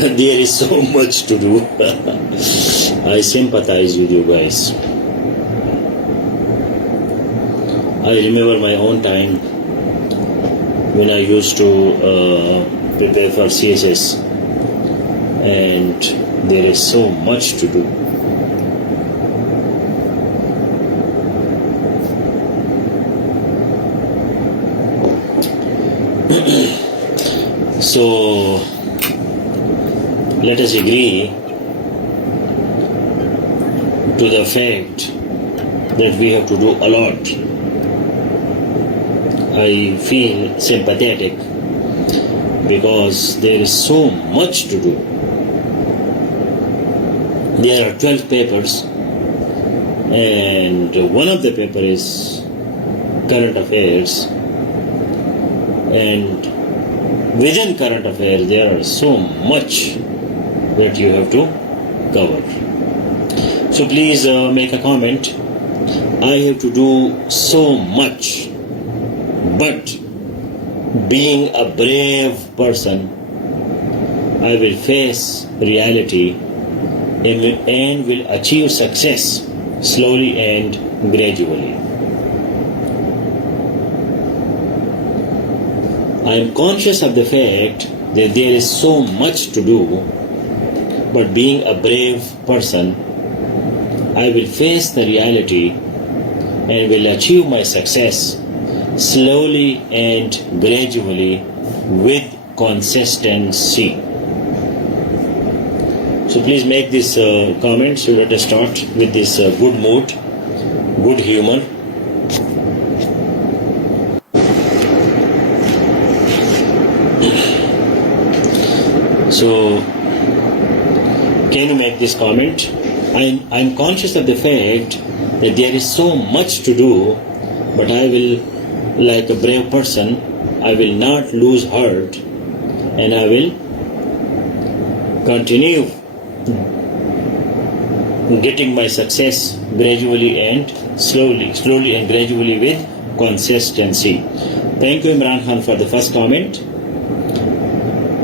There is so much to do. I sympathize with you guys. I remember my own time when I used to prepare for CSS, and there is so much to do. So let us agree to the fact that we have to do a lot. I feel sympathetic because there is so much to do. There are 12 papers, and one of the paper is current affairs, and within current affairs there are so much that you have to cover. So please make a comment. I have to do so much, but being a brave person, I will face reality and will achieve success slowly and gradually. I am conscious of the fact that there is so much to do, but being a brave person, I will face the reality and will achieve my success slowly and gradually with consistency. So please make this comment. So let us start with this good mood, good humor. So can you make this comment? I'm conscious of the fact that there is so much to do, but I will, like a brave person, I will not lose heart, and I will continue getting my success gradually and slowly and gradually with consistency. Thank you Imran Khan for the first comment.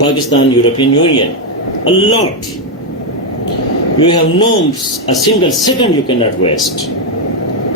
Pakistan, European Union, a lot. You have no a single second you cannot waste.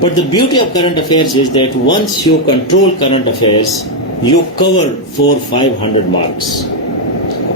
But the beauty of current affairs is that once you control current affairs, you cover 400-500 marks.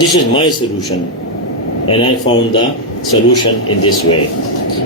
This is my solution, and I found the solution in this way.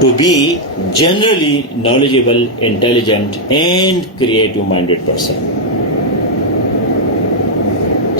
To be generally knowledgeable, intelligent and creative minded person.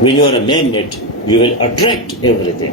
When you are a magnet, you will attract everything.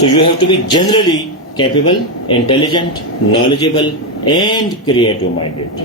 So you have to be generally capable, intelligent, knowledgeable and creative minded.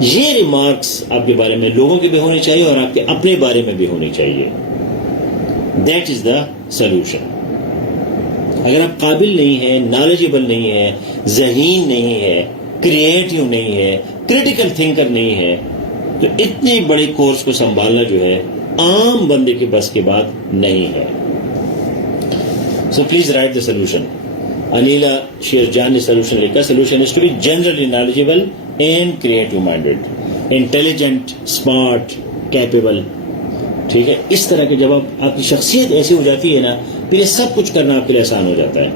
یہ remarks آپ کے بارے میں لوگوں کے بھی ہونے چاہیے اور آپ کے اپنے بارے میں بھی ہونی چاہیے. That is the solution. اگر آپ قابل نہیں ہیں, نالجبل نہیں ہے, ذہین نہیں ہے, کریٹیو نہیں ہے, کریٹیکل تھنکر نہیں ہے, تو اتنی بڑی کورس کو سنبھالنا جو ہے عام بندے کے بس کی بات نہیں ہے. So please write the solution. Anila Sherjan نے سولوشن لکھا. Solution is to be generally knowledgeable and creative minded, intelligent, smart, capable. ٹھیک ہے, اس طرح کے جب آپ کی شخصیت ایسی ہو جاتی ہے نا, پھر یہ سب کچھ کرنا آپ کے لیے آسان ہو جاتا ہے.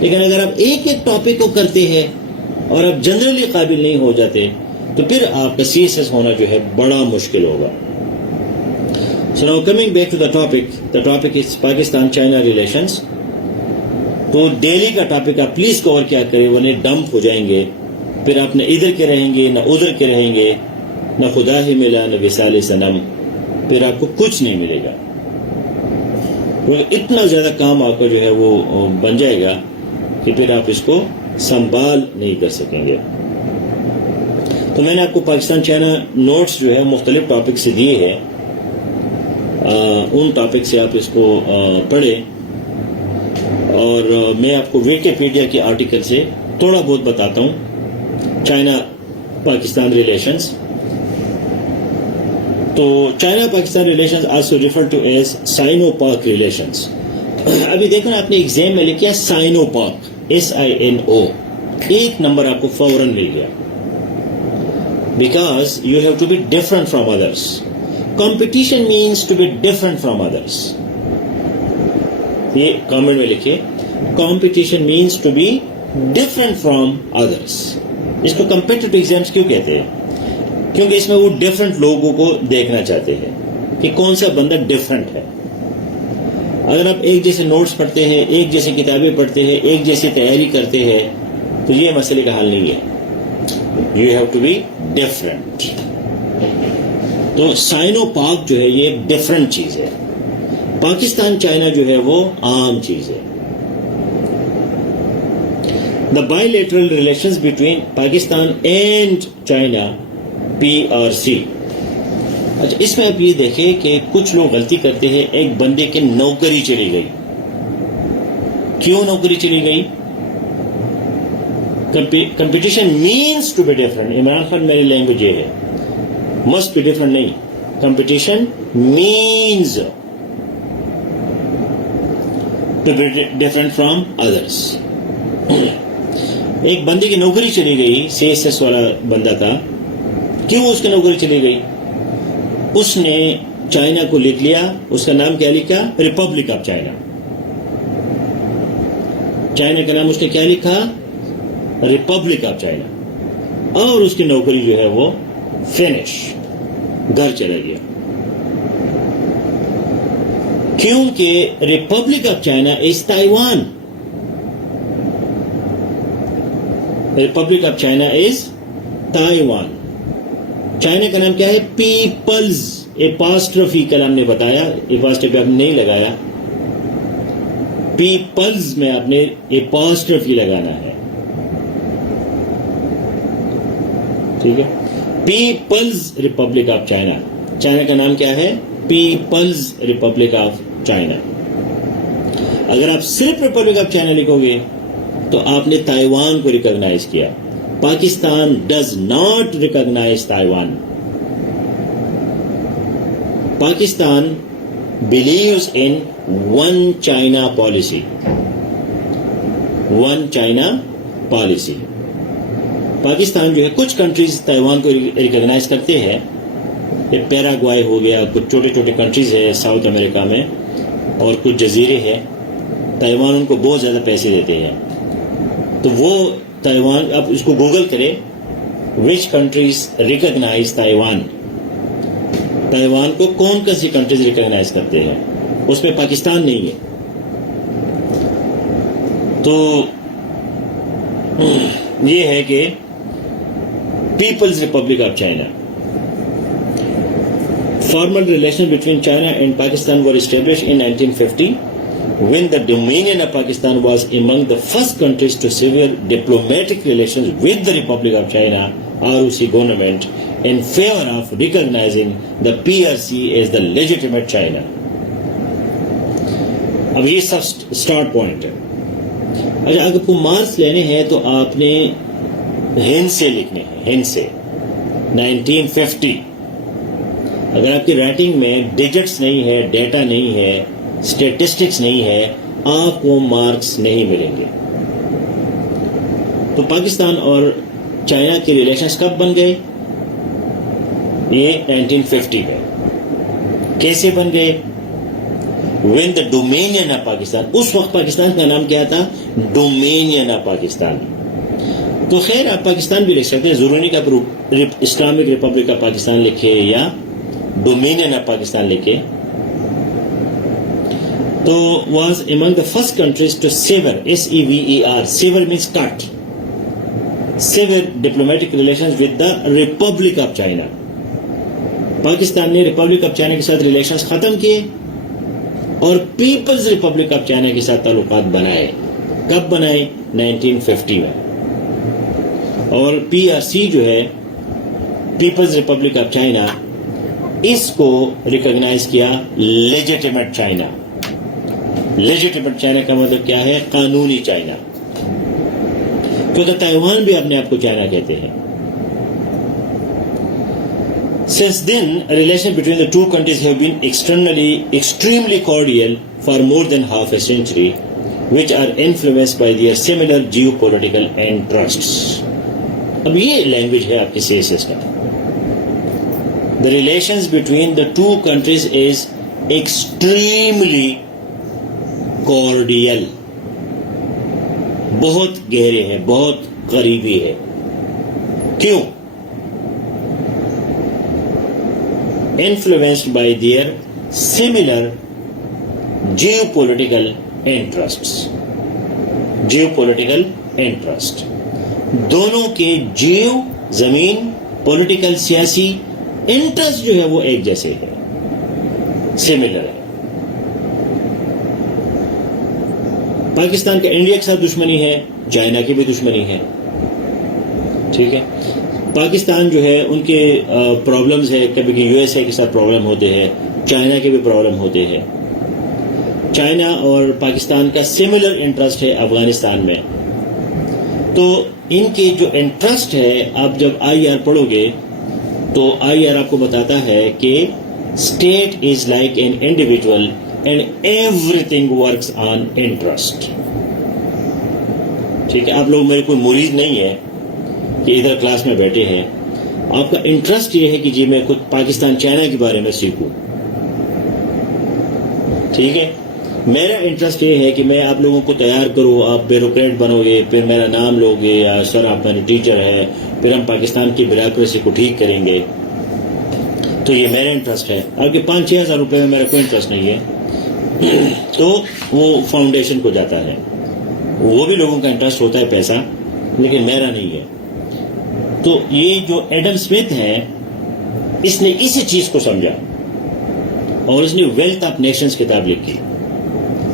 لیکن اگر آپ ایک ایک ٹاپک کو کرتے ہیں اور آپ جنرلی قابل نہیں ہو جاتے, تو پھر آپ کا CSS ہونا جو ہے بڑا مشکل ہوگا. So now coming back to the topic is Pakistan China relations. تو ڈیلی کا ٹاپک آپ پلیز کور کیا کریں, ورنہ ڈمپ ہو جائیں گے. پھر آپ نہ ادھر کے رہیں گے نہ ادھر کے رہیں گے, نہ خدا ہی ملا نہ وصال صنم, پھر آپ کو کچھ نہیں ملے گا. اتنا زیادہ کام آپ کا جو ہے وہ بن جائے گا کہ پھر آپ اس کو سنبھال نہیں کر سکیں گے. تو میں نے آپ کو پاکستان چائنا نوٹس جو ہے مختلف ٹاپک سے دیے ہیں, ان ٹاپک سے آپ اس کو پڑھیں. اور میں آپ کو ویکیپیڈیا کے آرٹیکل سے تھوڑا بہت بتاتا ہوں. China Pakistan relations. تو China Pakistan relations also refer to as Sino Pak relations. ابھی دیکھو نا, آپ نے ایگزام میں لکھا سائنو پاک, SINO, 1 نمبر آپ کو فوراً مل گیا. Because you have to be different from others. Competition means to be different from others. یہ کامنٹ میں لکھے, competition means to be different from others. اس کو کمپیٹیٹو ایگزامس کیوں کہتے ہیں؟ کیونکہ اس میں وہ ڈفرنٹ لوگوں کو دیکھنا چاہتے ہیں کہ کون سا بندہ ڈفرنٹ ہے. اگر آپ ایک جیسے نوٹس پڑھتے ہیں, ایک جیسے کتابیں پڑھتے ہیں, ایک جیسے تیاری کرتے ہیں, تو یہ مسئلے کا حل نہیں ہے. You have to be different. تو سائنو پاک جو ہے یہ ڈفرنٹ چیز ہے. پاکستان چائنا جو ہے وہ عام چیز ہے. The bilateral relations between Pakistan and China, PRC. اچھا, اس میں آپ یہ دیکھیں کہ کچھ لوگ غلطی کرتے ہیں. ایک بندے کی نوکری چلی گئی. کیوں نوکری چلی گئی؟ Competition means to be different. Imran Khan میری لینگویج یہ ہے, مسٹ بی ڈفرنٹ نہیں. Competition means to be different from others. ایک بندے کی نوکری چلی گئی, CSS والا بندہ تھا. کیوں اس کی نوکری چلی گئی؟ اس نے چائنا کو لکھ لیا. اس کا نام کیا لکھا؟ Republic of China. چائنا کا نام اس نے کیا لکھا؟ Republic of China. اور اس کی نوکری جو ہے وہ فنش, گھر چلا گیا. کیونکہ republic of China is Taiwan. Republic of China is Taiwan. China کا نام کیا ہے؟ پیپلز. ایپاسٹرفی کا نام نے بتایا, ایپاسٹرفی آپ نے نہیں لگایا. پیپلز میں آپ نے ایپاسٹرفی لگانا ہے. ٹھیک ہے, People's Republic of China. China کا نام کیا ہے؟ People's Republic of China. اگر آپ صرف ریپبلک آف چائنا لکھو گے تو آپ نے تائیوان کو ریکگنائز کیا. Pakistan does not recognise Taiwan. Pakistan believes in one China policy. One China policy. Pakistan جو ہے, کچھ کنٹریز تائیوان کو ریکگنائز کرتے ہیں. یہ پیراگوائے ہو گیا, کچھ چھوٹے چھوٹے کنٹریز ہے ساؤتھ امریکہ میں, اور کچھ جزیرے ہیں. تائیوان ان کو بہت زیادہ پیسے دیتے ہیں. تو وہ تائیوان, آپ اس کو گوگل کریں, وچ کنٹریز ریکگنائز تائیوان. تائیوان کو کون سی کنٹریز ریکگنائز کرتے ہیں, اس میں پاکستان نہیں ہے. تو یہ ہے کہ People's Republic of China. Formal relations between China and Pakistan were established in 1950 when the Dominion of Pakistan was among the first countries to sever diplomatic relations with the Republic of China, ROC government, in favor of recognizing the PRC as the legitimate China. اب یہ سب start point ہے. اچھا اگر آپ کو marks لینے ہیں تو آپ نے ہند سے لکھنے ہیں, ہند سے 1950. اگر آپ کی رائٹنگ میں ڈیجٹس نہیں ہے, ڈیٹا نہیں ہے, اسٹیٹسٹکس نہیں ہے, آپ کو مارکس نہیں ملیں گے. تو پاکستان اور چائنا کے ریلیشنز کب بن گئے؟ یہ 1950 میں. کیسے بن گئے؟ when the dominion of Pakistan, اس وقت پاکستان کا نام کیا تھا؟ Dominion of Pakistan. تو خیر آپ پاکستان بھی لکھ سکتے ہیں, ضروری نہیں کہ اسلامک ریپبلک آف پاکستان لکھے یا ڈومینین آف پاکستان لکھے. تو was among the first countries to sever, S-E-V-E-R, sever means cut, sever diplomatic relations with the Republic of China. Pakistan نے ریپبلک آف چائنا کے ساتھ ریلیشنز ختم کیے اور پیپلز ریپبلک آف چائنا کے ساتھ تعلقات بنائے. کب بنائے؟ 1950 میں. اور پی آر سی جو ہے پیپلز ریپبلک آف چائنا, اس کو ریکگنائز کیا لیجیٹیمیٹ چائنا. لیجیٹیمیٹ چائنا کا مطلب کیا ہے؟ قانونی چائنا. کیونکہ تائیوان بھی اپنے آپ کو چائنا کہتے ہیں. Since then, relations between the two countries have been extremely cordial for more than half a century, which are influenced by their similar geopolitical interests. اب یہ لینگویج ہے آپ کے CSS کا. The relations between the two countries is extremely cordial. بہت گہرے ہیں, بہت قریبی ہے. کیوں؟ influenced by their similar geopolitical interests. Geopolitical interest. دونوں کے جیو زمین, پولیٹیکل سیاسی انٹرسٹ جو ہے وہ ایک جیسے ہے, سملر ہے. پاکستان کا انڈیا کے ساتھ دشمنی ہے, چائنا کی بھی دشمنی ہے. ٹھیک ہے. پاکستان جو ہے ان کے پرابلمز ہے, کبھی کہ یو ایس اے کے ساتھ پرابلم ہوتے ہیں, چائنا کے بھی پرابلم ہوتے ہیں. چائنا اور پاکستان کا سملر انٹرسٹ ہے افغانستان میں. تو ان کے جو انٹرسٹ ہے, آپ جب آئی آر پڑھو گے تو آئی آر آپ کو بتاتا ہے کہ state is like an individual and every thing works on interest. ٹھیک ہے. آپ لوگ میرے کوئی مرید نہیں ہے کہ ادھر کلاس میں بیٹھے ہیں, آپ کا انٹرسٹ یہ ہے کہ جی میں کچھ پاکستان چائنا کے بارے میں سیکھوں. ٹھیک ہے. میرا انٹرسٹ یہ ہے کہ میں آپ لوگوں کو تیار کروں, آپ بیوروکریٹ بنو گے, پھر میرا نام لو گے, یا سر آپ میرے ٹیچر ہے, پھر ہم پاکستان کی بیوروکریسی کو ٹھیک کریں گے. تو یہ میرا انٹرسٹ ہے. آپ کے 5-6 ہزار روپے میں میرا کوئی انٹرسٹ نہیں ہے. تو وہ فاؤنڈیشن کو جاتا ہے. وہ بھی لوگوں کا انٹرسٹ ہوتا ہے پیسہ, لیکن میرا نہیں ہے. تو یہ جو ایڈم اسمتھ ہے, اس نے اسی چیز کو سمجھا اور اس نے ویلتھ آف نیشنز کتاب لکھی,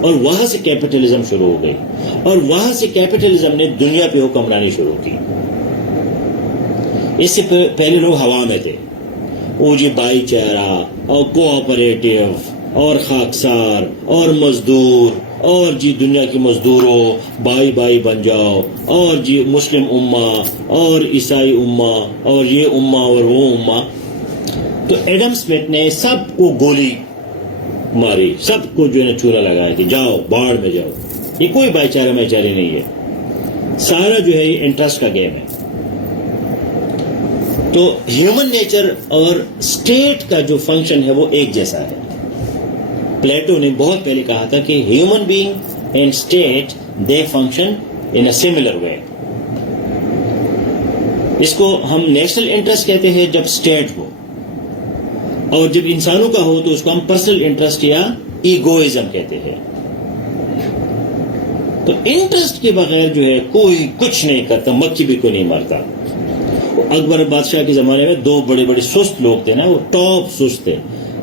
اور وہاں سے کیپٹلزم شروع ہو گئی, اور وہاں سے کیپٹلزم نے دنیا پہ حکمرانی شروع کی. اس سے پہلے لوگ ہوا میں تھے, وہ جی بھائی چارہ اور کوآپریٹو اور خاکسار اور مزدور, اور جی دنیا کے مزدوروں بھائی بھائی بن جاؤ, اور جی مسلم امہ اور عیسائی امہ, اور یہ امہ اور وہ امہ. تو ایڈم اسمتھ نے سب کو گولی ماری, سب کو جو ہے چورا لگایا کہ جاؤ باڑ میں جاؤ. یہ کوئی بھائی چارہ میں چارے نہیں ہے, سارا جو ہے یہ انٹرسٹ کا گیم ہے. تو ہیومن نیچر اور اسٹیٹ کا جو فنکشن ہے وہ ایک جیسا ہے. پلیٹو نے بہت پہلے کہا تھا کہ human being and state they function in a similar way. اس کو ہم نیشنل انٹرسٹ کہتے ہیں جب اسٹیٹ ہو, اور جب انسانوں کا ہو تو اس کو ہم پرسنل انٹرسٹ یا ایگوئزم کہتے ہیں. تو انٹرسٹ کے بغیر جو ہے کوئی کچھ نہیں کرتا, مکھی بھی کوئی نہیں مارتا. اکبر بادشاہ کے زمانے میں 2 بڑے بڑے سست لوگ تھے نا, وہ ٹاپ سست تھے.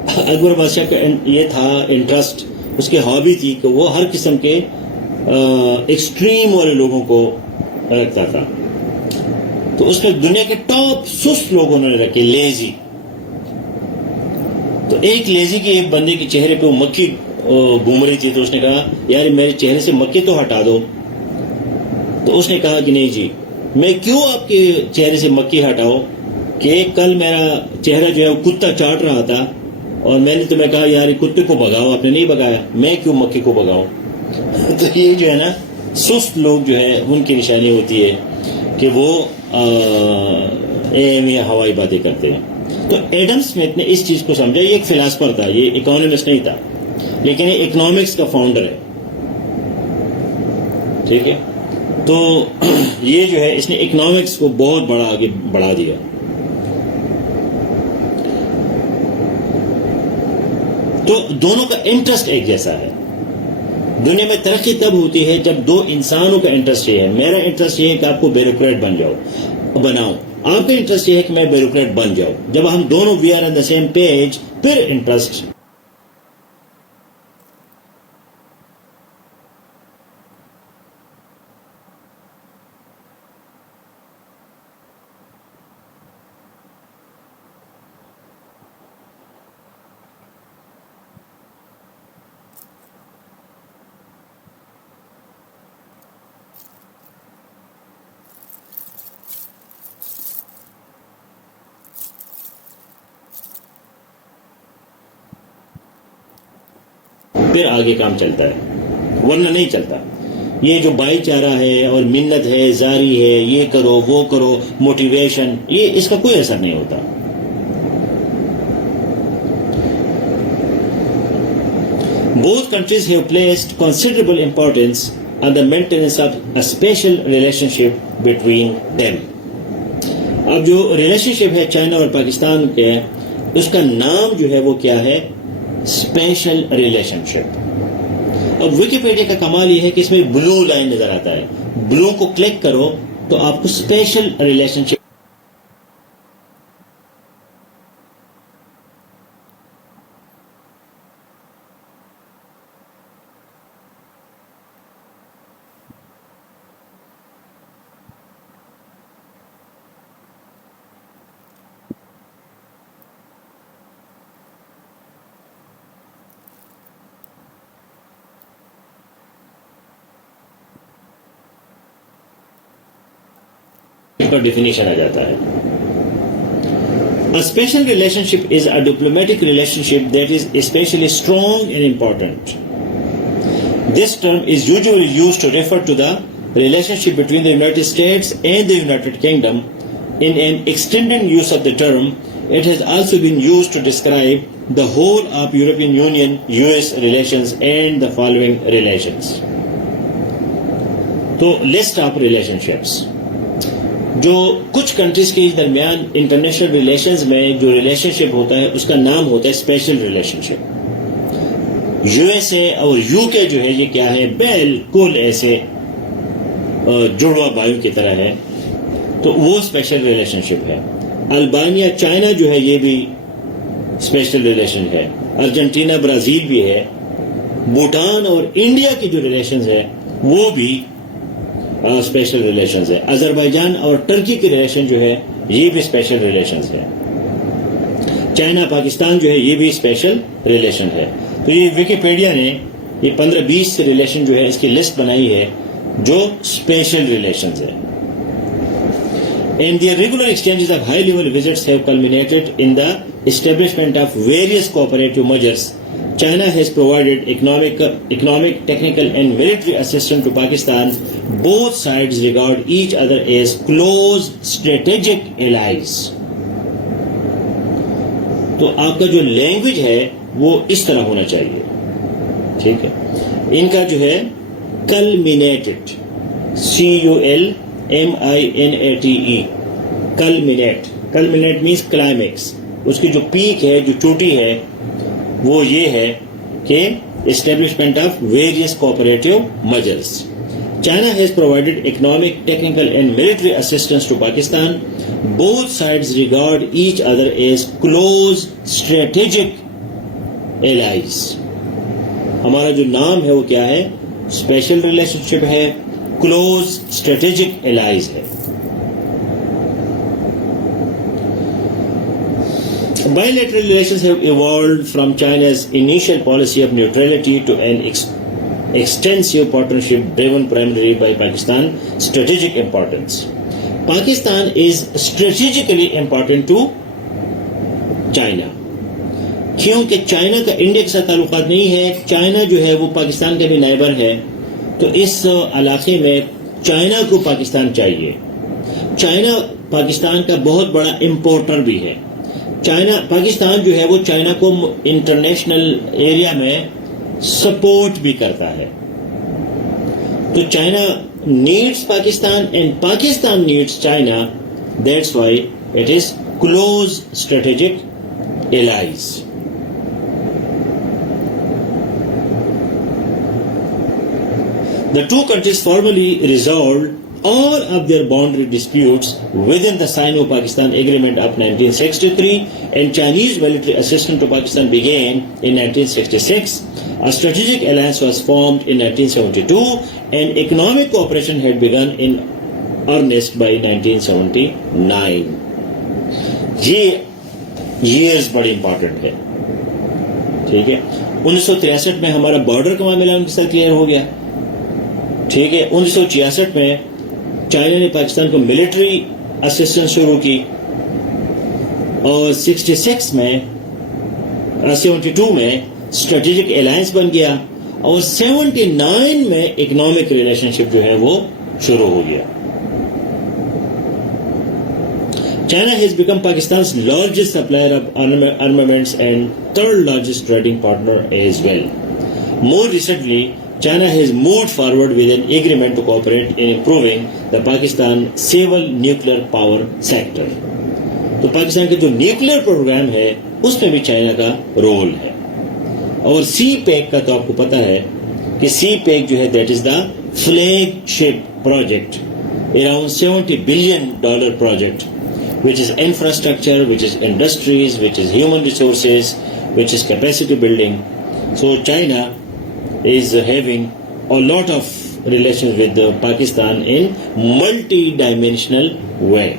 اکبر بادشاہ کا یہ تھا انٹرسٹ, اس کی ہابی تھی کہ وہ ہر قسم کے ایکسٹریم والے لوگوں کو رکھتا تھا. تو اس میں دنیا کے ٹاپ سست لوگ انہوں نے رکھے لیزی. تو ایک لیزی کے ایک بندے کے چہرے پہ وہ مکھی گھوم رہی تھی, تو اس نے کہا یار میرے چہرے سے مکھی تو ہٹا دو. تو اس نے کہا کہ نہیں جی, میں کیوں آپ کے چہرے سے مکھی ہٹاؤ کہ کل میرا چہرہ جو ہے وہ کتا چاٹ رہا تھا اور میں نے تمہیں کہا یار کتے کو بھگاؤ, آپ نے نہیں بھگایا, میں کیوں مکھی کو بھگاؤں. تو یہ جو ہے نا سست لوگ جو ہے ان کی نشانی ہوتی ہے کہ وہ ایم یا ہوائی باتیں کرتے ہیں. تو ایڈم اسمتھ نے اس چیز کو سمجھا. یہ ایک فلاسفر تھا, یہ اکانومسٹ نہیں تھا, لیکن یہ اکنامکس کا فاؤنڈر ہے. ٹھیک ہے, تو یہ جو ہے اس نے اکنامکس کو بہت بڑا آگے بڑھا دیا. تو دونوں کا انٹرسٹ ایک جیسا ہے. دنیا میں ترقی تب ہوتی ہے جب دو انسانوں کا انٹرسٹ یہ ہے. میرا انٹرسٹ یہ ہے کہ آپ کو بیوروکریٹ بناؤ, آپ کا انٹرسٹ یہ ہے کہ میں بیوروکریٹ بن جاؤں. جب ہم دونوں we are on the same page, پھر انٹرسٹ پھر آگے کام چلتا ہے, ورنہ نہیں چلتا. یہ جو بھائی چارہ ہے اور منت ہے, زاری ہے, یہ کرو وہ کرو, موٹیویشن, یہ اس کا کوئی اثر نہیں ہوتا. Both countries have placed considerable importance on the maintenance of a special relationship between them. اب جو ریلیشن شپ ہے چائنا اور پاکستان کے, اس کا نام جو ہے وہ کیا ہے, اسپیشل ریلیشن شپ. اب ویکیپیڈیا کا کمال یہ ہے کہ اس میں بلو لائن نظر آتا ہے, بلو کو کلک کرو تو آپ کو اسپیشل ریلیشن شپ کا ڈیفینیشن آ جاتا ہے. A special relationship is a diplomatic relationship that is especially strong and important. This term is usually used to refer to the relationship between the United States and the United Kingdom. In an extended use of the term, it has also been used to describe the whole of European Union US relations and the following relations. تو list of relationships. جو کچھ countries کے درمیان international relations میں جو relation شپ ہوتا ہے اس کا نام ہوتا ہے special relation ship. U S A اور یو کے جو ہے یہ کیا ہے, بالکل ایسے جڑوا بھائیوں کی طرح ہے, تو وہ اسپیشل ریلیشن شپ ہے. البانیہ چائنا جو ہے یہ بھی اسپیشل ریلیشن ہے. ارجنٹینا برازیل بھی ہے. بھوٹان اور انڈیا کی جو ریلیشنز ہے وہ بھی اسپیشل ریلیشنز ہے. آذربائیجان اور ٹرکی کی ریلیشن جو ہے یہ بھی اسپیشل ریلیشنز ہے. چائنا پاکستان جو ہے یہ بھی اسپیشل ریلیشن ہے. تو یہ ویکیپیڈیا نے یہ 15-20 ریلیشن جو ہے اس کی لسٹ بنائی ہے جو اسپیشل ریلیشنز ہے. And their regular exchanges of high-level visits have culminated in the establishment of various cooperative measures. China has provided economic, technical and military assistance to Pakistan. Both sides regard each other as close strategic allies. تو آپ کا جو language ہے وہ اس طرح ہونا چاہیے. ٹھیک ہے, ان کا جو ہے culminated, CULMINATE, culminate means climax. اس کی جو پیک ہے, جو چوٹی ہے, وہ یہ ہے کہ establishment of various cooperative measures. China has provided economic, technical and military assistance to Pakistan. Both sides regard each other as close strategic allies. ہمارا جو نام ہے وہ کیا ہے, اسپیشل ریلیشن شپ ہے, کلوز اسٹریٹجک الائز ہے. Bilateral relations have evolved from China's initial policy of neutrality to an extensive partnership driven primarily by Pakistan's strategic importance. Pakistan is strategically important to China. کیونکہ China کا India کے ساتھ تعلقات نہیں ہے, China جو ہے وہ پاکستان کا بھی نائبر ہے, تو اس علاقے میں چائنا کو پاکستان چاہیے. چائنا پاکستان کا بہت بڑا امپورٹر بھی ہے. پاکستان جو ہے وہ چائنا کو انٹرنیشنل ایریا میں سپورٹ بھی کرتا ہے. تو China needs Pakistan and Pakistan needs China. That's why it is close strategic allies. The two countries formally resolved all of their boundary disputes within the Sino-Pakistan Agreement of 1963, and Chinese military assistance to Pakistan began in 1966. A strategic alliance was formed in 1972, and economic cooperation had begun in earnest by 1979. یہ years بڑی important ہے. ٹھیک ہے, 1963 میں ہمارا border کا معاملہ ان کے ساتھ کلیئر ہو گیا. ٹھیک ہے, 1966 میں چائنا نے پاکستان کو ملٹری اسسٹنس شروع کی, اور 66 میں 72 میں اسٹریٹجک الائنس بن گیا, اور 79 میں اکنامک ریلیشن شپ جو ہے وہ شروع ہو گیا. China has become Pakistan's largest supplier of armaments and third largest trading partner as well. More recently, China has moved forward with an agreement to cooperate in improving the Pakistan civil nuclear power sector. تو پاکستان کا جو nuclear programme ہے اس میں بھی China کا role ہے. اور سی pack کا تو آپ کو پتا ہے کہ سی پیک جو ہے that is the flag ship project, around $70 billion project, which is infrastructure, which is industries, which is human resources, which is capacity building. So China is having a lot of relations with Pakistan in multi-dimensional way.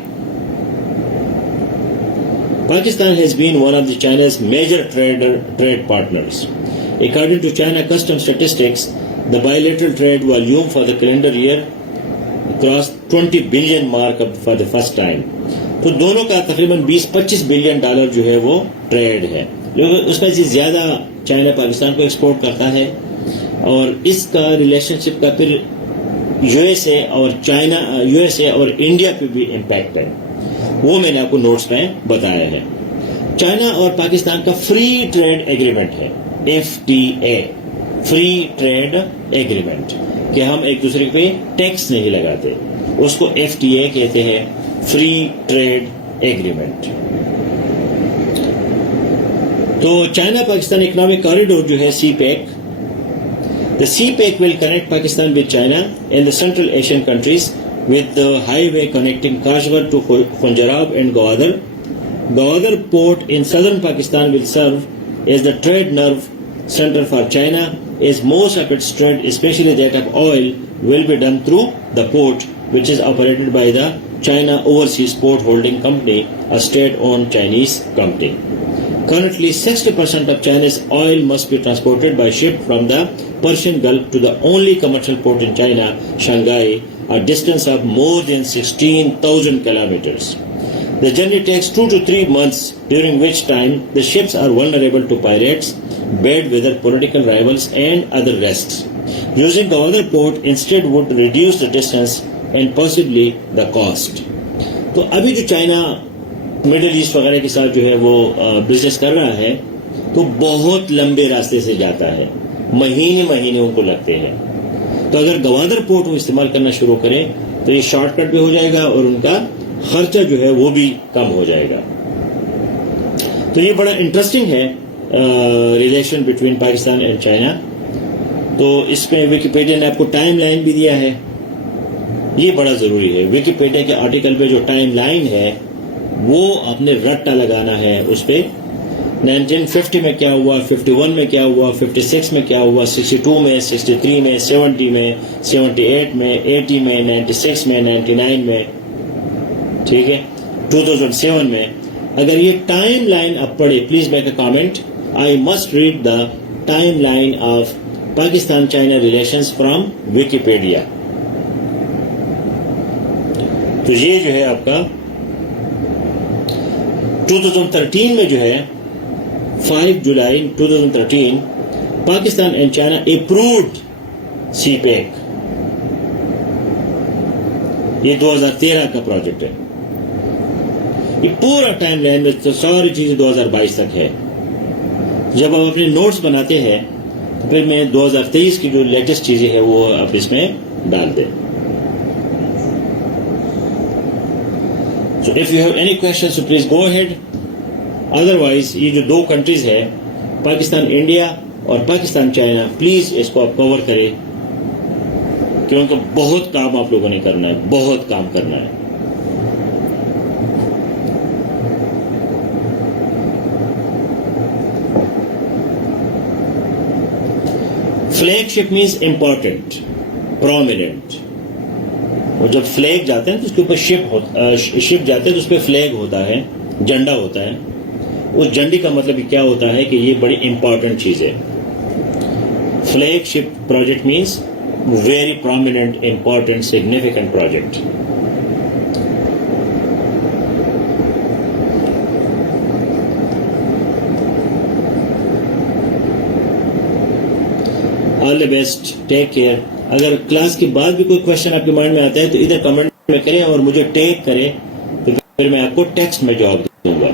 Pakistan has been one of the China's major trade partners. According to China Customs statistics, the bilateral trade volume for the calendar year crossed 20 billion mark for the first time. تو دونوں کا تقریباً $20-25 billion جو ہے وہ trade ہے. اس میں سے زیادہ چائنا پاکستان کو ایکسپورٹ کرتا ہے, اور اس کا ریلیشن شپ کا پھر یو ایس اے اور انڈیا پہ بھی امپیکٹ ہے. وہ میں نے آپ کو نوٹس میں بتایا ہے. چائنا اور پاکستان کا فری ٹریڈ ایگریمنٹ ہے, FTA, فری ٹریڈ ایگریمنٹ, کہ ہم ایک دوسرے پہ ٹیکس نہیں لگاتے, اس کو FTA کہتے ہیں, فری ٹریڈ ایگریمنٹ. تو چائنا پاکستان اکنامک کوریڈور جو ہے سی pack, the CPEC will connect Pakistan with China and the Central Asian countries with the highway connecting Kashgar to Khunjarab and Gwadar. Gwadar port in southern Pakistan will serve as the trade nerve center for China, as most of its trade, especially that of oil, will be done through the port, which is operated by the China Overseas Port Holding Company, a state-owned Chinese company. Currently, 60% of China's oil must be transported by ship from the Persian Gulf to the only commercial port in China, Shanghai, a distance of more than 16,000 kilometers. The journey takes 2 to 3 months, during which time the ships are vulnerable to pirates, bad weather, political rivals, and other risks. Using the other port instead would reduce the distance and possibly the cost. تو ابھی جو China middle asset وغیرہ کے ساتھ جو ہے وہ business کر رہا ہے تو بہت لمبے راستے سے جاتا ہے, مہینے ان کو لگتے ہیں. تو اگر گوادر پورٹ وہ استعمال کرنا شروع کرے تو یہ شارٹ کٹ بھی ہو جائے گا اور ان کا خرچہ جو ہے وہ بھی کم ہو جائے گا. تو یہ بڑا انٹرسٹنگ ہے relation between Pakistan and China. تو اس میں ویکیپیڈیا نے آپ کو ٹائم لائن بھی دیا ہے, یہ بڑا ضروری ہے. ویکیپیڈیا کے آرٹیکل پہ جو ٹائم لائن ہے وہ آپ نے رٹا لگانا ہے اس پہ. 1950 میں کیا ہوا, 51 میں کیا ہوا, 56 میں کیا ہوا, 62 میں, 63 میں, 70 میں, 78 میں, 80 میں, 96 میں, 99 میں, ٹھیک ہے, 2007 میں. اگر یہ ٹائم لائن آپ پڑھے, please make a comment, I must read the time line of Pakistan China relations from Wikipedia. تو یہ جو ہے آپ کا 2013 میں جو ہے 5 جولائی 2013 Pakistan and China approved CPEC. یہ 2013 کا پروجیکٹ ہے. یہ پورا ٹائم لائن میں تو ساری چیزیں 2022 تک ہے. جب آپ اپنے نوٹس بناتے ہیں تو پھر میں 2023 کی جو لیٹسٹ چیزیں ہیں وہ آپ اس میں ڈال دیں. So if you have any questions, so please go ahead. Otherwise یہ جو 2 کنٹریز ہے پاکستان انڈیا اور پاکستان چائنا, پلیز اس کو آپ کور کریں کیونکہ بہت کام آپ لوگوں نے کرنا ہے, بہت کام کرنا ہے. فلیگ شپ مینس امپورٹنٹ, پرومیننٹ. اور جب فلیگ جاتے ہیں تو اس کے اوپر شپ جاتے ہیں تو اس پہ فلیگ ہوتا ہے, جھنڈا ہوتا ہے. اس جھنڈے کا مطلب کیا ہوتا ہے کہ یہ بڑی امپورٹنٹ چیز ہے. Flag ship project means very prominent, important, significant project. All the best, take care. اگر کلاس کے بعد بھی کوئی کوشچن آپ کے مائنڈ میں آتا ہے تو ادھر کمنٹ میں کریں اور مجھے ٹیگ کریں, تو پھر میں آپ کو ٹیکسٹ میں جواب دوں گا.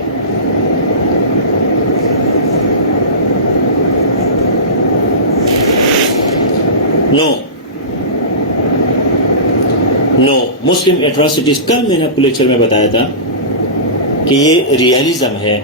نو مسلم ایٹراسٹیز, کل میں نے آپ کو لیکچر میں بتایا تھا کہ یہ ریئلزم ہے,